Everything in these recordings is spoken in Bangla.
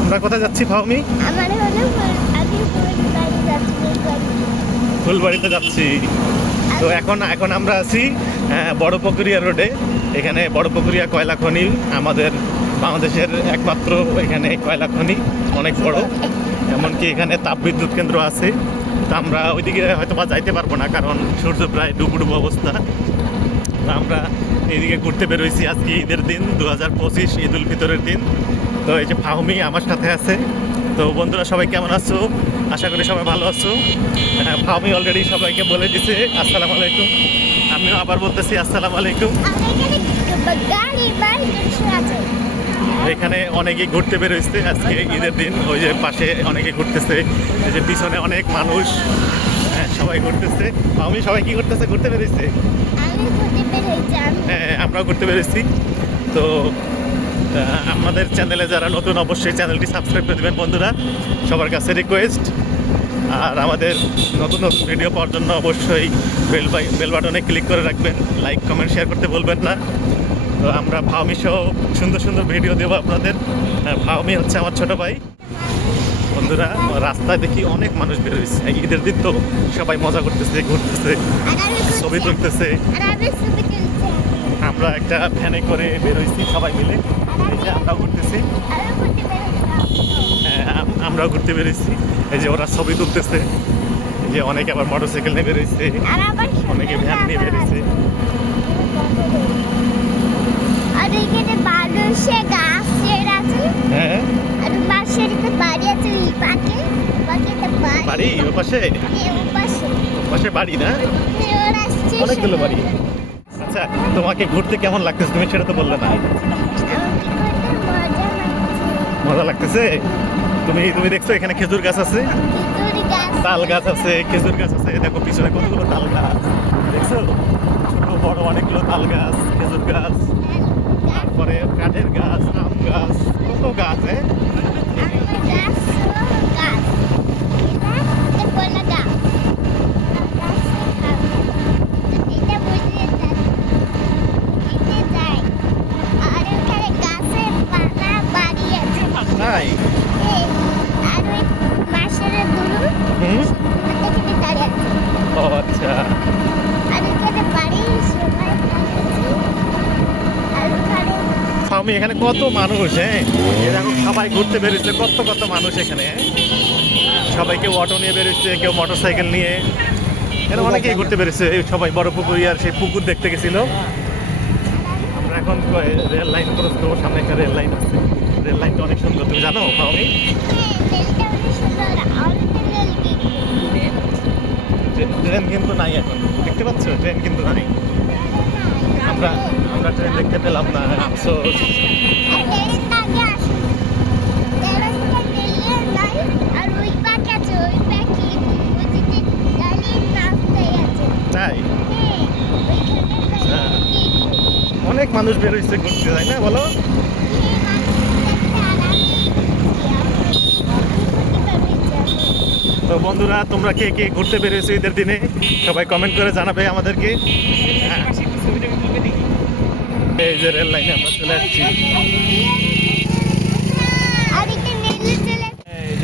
আমরা কোথায় যাচ্ছি ফাউমি আমার হলো আমি বাড়ি যাচ্ছি ফুলবাড়িতে যাচ্ছি। তো এখন এখন আমরা আছি আহ, বড় পুকুরিয়া রোডে। এখানে বড় পুকুরিয়া কয়লা খনি আমাদের বাংলাদেশের একমাত্র এখানে কয়লা খনি অনেক বড়। এমনকি এখানে তাপবিদ্যুৎ কেন্দ্র আছে। তো আমরা ওইদিকে হয়তো বা যাইতে পারব না কারণ সূর্য প্রায় ডুবু ডুবু অবস্থা। তো আমরা এইদিকে ঘুরতে বেরোইছি আজকে ঈদের দিন দু হাজার পঁচিশ ঈদ উল ফিতরের দিন। তো এই যে ফাহমি আমার সাথে আছে। তো বন্ধুরা সবাই কেমন আছো? আশা করি সবাই ভালো আছো। হ্যাঁ, ফাহমি অলরেডি সবাইকে বলে দিছে আসসালামু আলাইকুম। আমিও আবার বলতেছি আসসালামু আলাইকুম। এখানে অনেকেই ঘুরতে বেরোইছে আজকে ঈদের দিন। ওই যে পাশে অনেকে ঘুরতেছে এই যে পিছনে অনেক মানুষ। হ্যাঁ, সবাই ঘুরতেছে। ফাহমি সবাই কি করতেছে? ঘুরতে বেরোইছে আমি ঘুরতে বের হয়েছি আমি হ্যাঁ করতে পেরেছি। তো আমাদের চ্যানেলে যারা নতুন অবশ্যই চ্যানেলটি সাবস্ক্রাইব করে দেবেন বন্ধুরা। সবার কাছে রিকোয়েস্ট আর আমাদের নতুন নতুন ভিডিও পাওয়ার জন্য অবশ্যই বেল বেল বাটনে ক্লিক করে রাখবেন। লাইক কমেন্ট শেয়ার করতে বলবেন না। তো আমরা ফাউমি সহ সুন্দর সুন্দর ভিডিও দেবো আপনাদের। আহ, ফাউমি হচ্ছে আমার ছোট ভাই। বন্ধুরা রাস্তায় দেখি অনেক মানুষ বেরোয়েছে ঈদের দিন তো সবাই মজা করতেছে ঘুরতেছে ছবি তুলতেছে। আমরা একটা ভ্যানে করে বেরোইছি সবাই মিলে। এই যে আমরা ঘুরতেছি। ঘুরতে হ্যাঁ, আমরাও ঘুরতে বেরোইছি এই যে ওরা ছবি তুলতেছে। এই যে অনেকে আবার মোটর সাইকেল নিয়ে বেরোইছে অনেকে ভ্যান নিয়ে বেরোইছে আছে হ্যাঁ। আর বাড়ি না? অনেকগুলো বাড়ি। আচ্ছা তোমাকে ঘুরতে কেমন লাগতেছে? তুমি সেটা তো বললে না। মজা লাগতেছে? তুমি তুমি দেখছ এখানে খেজুর গাছ আছে? তাল গাছ আছে খেজুর গাছ আছে। দেখো পিছনে কতগুলো তাল গাছ দেখছ ছোট বড় অনেকগুলো তাল গাছ খেজুর গাছ তারপরে কাঠের গাছ আম গাছ কত গাছ হ্যাঁ আমার গাছ গাছ এটা এটা কলা গাছ এটা বুঝিয়ে যায় এটা যায় আর ওখানে গাছের পাতা বাড়ি আছে নাই এই, আর ওই মাসের দুলু হুম এখানে দাঁড়িয়ে আছে ও আচ্ছা আর এখানে বাড়ি সবাই থাকছে আর ওখানে আমি এখানে কত মানুষ হ্যাঁ? দেখো, সবাই ঘুরতে বেরোচ্ছে কত কত মানুষ এখানে? সবাই কেউ অটো নিয়ে বেরোচ্ছে কেউ মোটর সাইকেল নিয়ে। এখানে অনেকেই ঘুরতে বেরোচ্ছে সবাই বড় পুকুর আর সেই পুকুর দেখতে গেছিল। আমরা এখন রেল লাইন ক্রস করব, সামনে একটা রেল লাইন আছে। রেল লাইনটা অনেক সুন্দর, তুমি জানো আমি ট্রেন কিন্তু নাই এখন, দেখতে পাচ্ছ? ট্রেন কিন্তু নাই। আমরা আমরা ট্রেন দেখতে পেলাম না তাই? হ্যাঁ। অনেক মানুষ বেরোচ্ছে ঘুরতে, তাই না, বলো? তো বন্ধুরা, তোমরা কে কে ঘুরতে বেরিয়েছো ঈদের দিনে? সবাই কমেন্ট করে জানাবে আমাদেরকে। হ্যাঁ। এই যে রেল লাইনে আমরা চলে আসছি।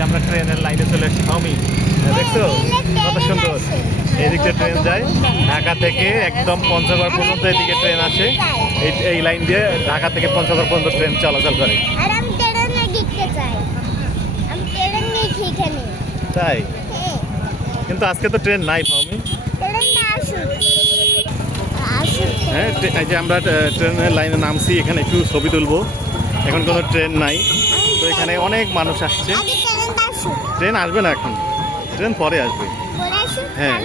আমরা ট্রেনের লাইনে চলে আসছি আমি দেখছ? কত সুন্দর। এদিকে ট্রেন যায়। ঢাকা থেকে একদম পঞ্চগড় পর্যন্ত এদিকে ট্রেন আসে। এই লাইন দিয়ে ঢাকা থেকে পঞ্চগড় পর্যন্ত ট্রেন চলাচল করে। তাই? কিন্তু আজকে তো ট্রেন নাই আসুক হ্যাঁ এই যে আমরা ট্রেনের লাইনে নামছি, এখানে একটু ছবি তুলবো। এখন কোনো ট্রেন নাই। তো এখানে অনেক মানুষ আসছে। ট্রেন আসবে না এখন। ট্রেন পরে আসবে। হ্যাঁ।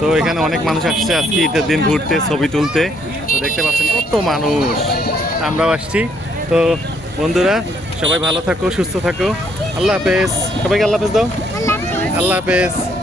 তো এখানে অনেক মানুষ আসছে আজকে ঈদের দিন ঘুরতে, ছবি তুলতে। তো দেখতে পাচ্ছেন কত মানুষ। আমরাও আসছি। তো বন্ধুরা, সবাই ভালো থাকো, সুস্থ থাকো। আল্লাহ হাফেজ। সবাইকে আল্লাহ হাফেজ দাও। আল্লাহ হাফেজ।